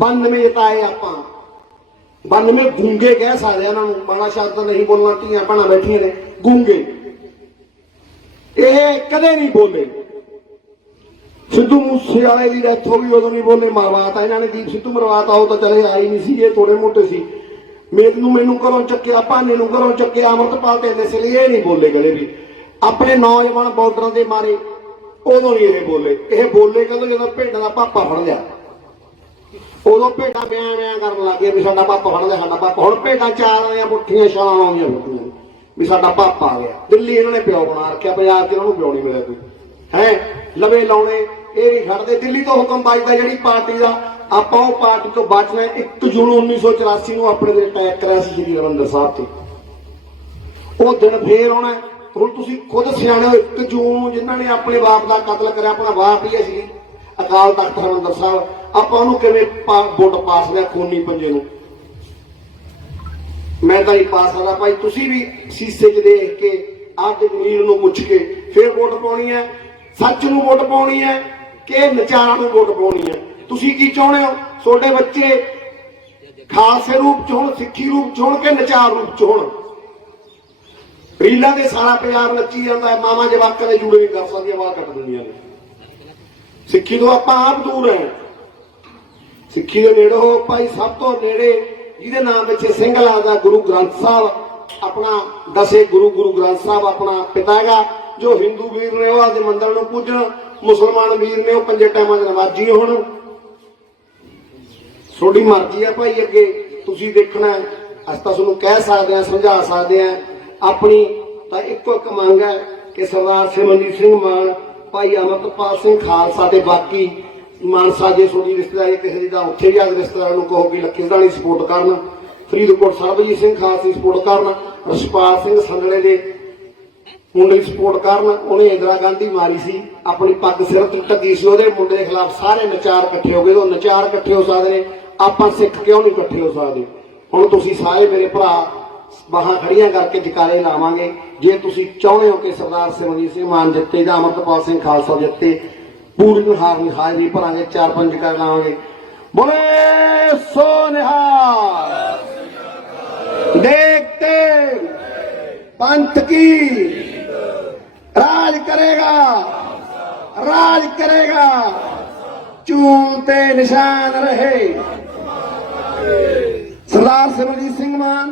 92 ਜਿਤਾਏ ਆਪਾਂ। 92 ਗੂੰਗੇ ਕਹਿ ਸਕਦੇ ਆ ਇਹਨਾਂ ਨੂੰ। ਮਾੜਾ ਸ਼ਬਦ ਨਹੀਂ ਬੋਲਣਾ, ਧੀਆਂ ਭੈਣਾਂ ਬੈਠੀਆਂ ਨੇ। ਗੂੰਗੇ। ਇਹ ਕਦੇ ਨਹੀਂ ਬੋਲੇ। ਸਿੱਧੂ ਮੂਸੇ ਵਾਲੇ ਦੀ ਡੈਥ ਹੋ ਗਈ, ਉਦੋਂ ਨਹੀਂ ਬੋਲੇ। ਮਰਵਾਤਾ ਇਹਨਾਂ ਨੇ ਦੀਪ ਸਿੱਧੂ, ਮਰਵਾਤਾ ਉਹ ਤਾਂ ਚਲੇ ਆਈ ਨਹੀਂ ਸੀ ਇਹ ਥੋੜੇ ਮੋਟੇ ਸੀ। ਮੈਨੂੰ ਮੈਨੂੰ ਘਰੋਂ ਚੱਕਿਆ, ਭਾਨੇ ਨੂੰ ਘਰੋਂ ਚੱਕਿਆ, ਅਮਰਤਪਾਲ ਤੇ ਇਸ ਲਈ ਇਹ ਨਹੀਂ ਬੋਲੇ ਕਦੇ ਵੀ। ਆਪਣੇ ਨੌਜਵਾਨ ਬਾਰਡਰਾਂ ਦੇ ਮਾਰੇ, ਉਦੋਂ ਨਹੀਂ ਇਹ ਬੋਲੇ। ਇਹ ਬੋਲੇ ਕਹਿੰਦੇ ਜਦੋਂ ਭੇਡਾਂ ਦਾ ਪਾਪਾ ਫੜ ਲਿਆ। ਉਦੋਂ ਭੇਡਾਂ ਬਿਆਂ ਬਿਆਂ ਕਰਨ ਲੱਗ ਗਏ ਵੀ ਸਾਡਾ ਪਾਪਾ ਫੜ ਸਾਡਾ ਪਾਪਾ। ਹੁਣ ਭੇਡਾਂ ਚਾਰ ਆਈਆਂ, ਮੁੱਠੀਆਂ ਛਾਲਾਂ ਆਉਂਦੀਆਂ ਮੁੱਠੀਆਂ। ਵੀ ਸਾਡਾ ਪਾਪਾ ਆ ਗਿਆ। ਦਿੱਲੀ ਇਹਨਾਂ ਨੇ ਪਿਓ ਬਣਾ ਰੱਖਿਆ, ਪੰਜਾਬ 'ਚ ਇਹਨਾਂ ਨੂੰ ਪਿਓ ਨਹੀਂ ਮਿਲਿਆ ਕੋਈ। ਹੈ? ਲਵੇ ਲਾਉਣੇ, ਇਹ ਨਹੀਂ ਛੱਡਦੇ ਦਿੱਲੀ ਤੋਂ ਹੁਕਮ ਵੱਜਦਾ ਜਿਹੜੀ ਪਾਰਟੀ ਦਾ, ਆਪਾਂ ਉਹ ਪਾਰਟੀ ਤੋਂ ਬਚਣਾ 1 ਜੂਨ 1984 ਨੂੰ ਆਪਣੇ ਦੇ ਅਟੈਕ ਕਰਿਆ ਸੀ ਸ਼੍ਰੀ ਰਵਿੰਦਰ ਸਾਹਿਬ ਤੇ। ਉਹ ਦਿਨ ਫੇਰ ਆਉਣਾ ਹੁਣ ਤੁਸੀਂ ਖੁਦ ਸਿਆਣੇ ਹੋ 1 ਜੂਨ ਨੂੰ ਜਿਨ੍ਹਾਂ ਨੇ ਆਪਣੇ ਬਾਪ ਦਾ ਕਤਲ ਕਰਿਆ, ਆਪਣਾ ਬਾਪ ਹੀ ਹੈ ਸੀ। ਅਕਾਲ ਤਖਤ ਹਰਿਮੰਦਰ ਸਾਹਿਬ, ਆਪਾਂ ਉਹਨੂੰ ਕਿਵੇਂ ਪਾ- ਵੋਟ ਪਾਸ ਲਿਆ ਖੂਨੀ ਪੰਜੇ ਨੂੰ? ਮੈਂ ਤਾਂ ਹੀ ਪਾ ਸਕਦਾ, ਭਾਈ ਤੁਸੀਂ ਵੀ ਸੀਸੇ 'ਚ ਦੇਖ ਕੇ, ਆਪਦੇ ਜ਼ਮੀਰ ਨੂੰ ਪੁੱਛ ਕੇ ਫੇਰ ਵੋਟ ਪਾਉਣੀ ਹੈ, ਸੱਚ ਨੂੰ ਵੋਟ ਪਾਉਣੀ ਹੈ ਕਿ ਨਚਾਰਾਂ ਨੂੰ ਵੋਟ ਪਾਉਣੀ ਹੈ? ਤੁਸੀਂ ਕੀ ਚਾਹੁੰਦੇ ਹੋ? ਤੁਹਾਡੇ ਬੱਚੇ ਖਾਲਸੇ ਰੂਪ 'ਚ ਹੋਣ, ਸਿੱਖੀ ਰੂਪ 'ਚ ਹੋਣ ਕਿ ਨਚਾਰ ਰੂਪ 'ਚ ਹੋਣ? ਰੀਲਾਂ ਦੇ ਸਾਰਾ ਪਿਆਰ ਨੱਚੀ ਜਾਂਦਾ ਹੈ ਮਾਮਾ ਜਵਾਕਾਂ ਦੇ ਜੂੜੇ ਨਹੀਂ ਕਰ ਸਕਦੀਆਂ ਆਵਾਜ਼ ਕੱਟ ਦਿੰਦੀਆਂ ਨੇ। ਸਿੱਖੀ ਤੋਂ ਆਪਾਂ ਆਪ ਦੂਰ ਹੈ ਸਿੱਖੀ ਦੇ ਨੇੜੇ ਹੋ ਭਾਈ, ਸਭ ਤੋਂ ਨੇੜੇ ਜਿਹਦੇ ਨਾਮ ਵਿੱਚ ਸਿੰਘ ਲੱਗਦਾ ਗੁਰੂ ਗ੍ਰੰਥ ਸਾਹਿਬ, ਆਪਣਾ ਦਸੇ ਗੁਰੂ ਗੁਰੂ ਗ੍ਰੰਥ ਸਾਹਿਬ ਆਪਣਾ ਪਿਤਾ ਹੈਗਾ, ਜੋ ਹਿੰਦੂ ਵੀਰ ਨੇ ਉਹ ਆਦੇ ਮੰਦਰ ਨੂੰ ਪੂਜਣ, ਮੁਸਲਮਾਨ ਵੀਰ ਨੇ ਉਹ ਪੰਜੇ ਟਾਈਮਾਂ ਦੇ ਨਮਾਜ਼ੀ ਹੋਣ। ਤੁਹਾਡੀ ਮਰਜ਼ੀ ਆ ਭਾਈ ਅੱਗੇ, ਤੁਸੀਂ ਦੇਖਣਾ, ਅਸੀਂ ਤਾਂ ਤੁਹਾਨੂੰ ਕਹਿ ਸਕਦੇ ਆ ਸਮਝਾ ਸਕਦੇ ਆ ਆਪਣੀ ਤਾਂ ਇੱਕੋ ਇੱਕ ਮੰਗ ਹੈ ਕਿ ਸਰਦਾਰ ਸਿਮਰਨਜੀਤ ਸਿੰਘ ਮਾਨ ਭਾਈ ਅਮਰਤਪਾਲ ਸਿੰਘ ਖਾਲਸਾ ਤੇ ਬਾਕੀ ਮਾਨਸਾ ਜੇ ਤੁਹਾਡੀ ਰਿਸ਼ਤੇਦਾਰੀ ਕਿਸੇ ਦੀ ਤਾਂ ਉੱਥੇ ਵੀ ਆ ਰਿਸ਼ਤੇਦਾਰਾਂ ਨੂੰ ਕਹੋ ਕਿ ਲੱਖੀ ਸਪੋਰਟ ਕਰਨ। ਫਰੀਦਕੋਟ ਸਰਬਜੀਤ ਸਿੰਘ ਖਾਲਸਾ ਸਪੋਰਟ ਕਰਨ। ਰਸ਼ਪਾਲ ਸਿੰਘ ਸੰਗਲੇ ਦੇ ਮੁੰਡੇ ਦੀ ਸਪੋਰਟ ਕਰਨ। ਉਹਨੇ ਇੰਦਰਾ ਗਾਂਧੀ ਮਾਰੀ ਸੀ। ਆਪਣੀ ਪੱਗ ਸਿਰ ਤੇ ਟੱਕੀ ਸੀ। ਉਹਦੇ ਮੁੰਡੇ ਦੇ ਖਿਲਾਫ ਸਾਰੇ ਨਚਾਰ ਇਕੱਠੇ ਹੋ ਗਏ। ਉਹ ਨਚਾਰ ਇਕੱਠੇ ਹੋ ਸਕਦੇ ਨੇ, ਆਪਾਂ ਸਿੱਖ ਕਿਉਂ ਨਹੀਂ ਇਕੱਠੇ ਹੋ ਸਕਦੇ? ਹੁਣ ਤੁਸੀਂ ਸਾਰੇ ਮੇਰੇ ਭਰਾ ਬਾਹਾਂ ਖੜੀਆਂ ਕਰਕੇ ਜਕਾਰੇ ਲਾਵਾਂਗੇ ਜੇ ਤੁਸੀਂ ਚਾਹੁੰਦੇ ਹੋ ਕਿ ਸਰਦਾਰ ਸਿਮਰਜੀਤ ਸਿੰਘ ਮਾਨ ਜਿੱਤੇ ਜਾਂ ਅਮਰਤਪਾਲ ਸਿੰਘ ਖਾਲਸਾ ਜਿੱਤੇ ਪੂਰੀ ਨੂੰ ਹਾਰ ਨਹੀਂ ਹਾਜ਼ਰੀ ਭਰਾਂਗੇ ਚਾਰ ਪੰਜ ਜਕਾਰੇ ਲਾਵਾਂਗੇ ਬੋਲੇ ਸੋ ਨਿਹਾਲ ਦੇਖਤੇ पंथ की राज करेगा राज करेगा चूते निशान रहे सरदार सिमरजीत सिंह मान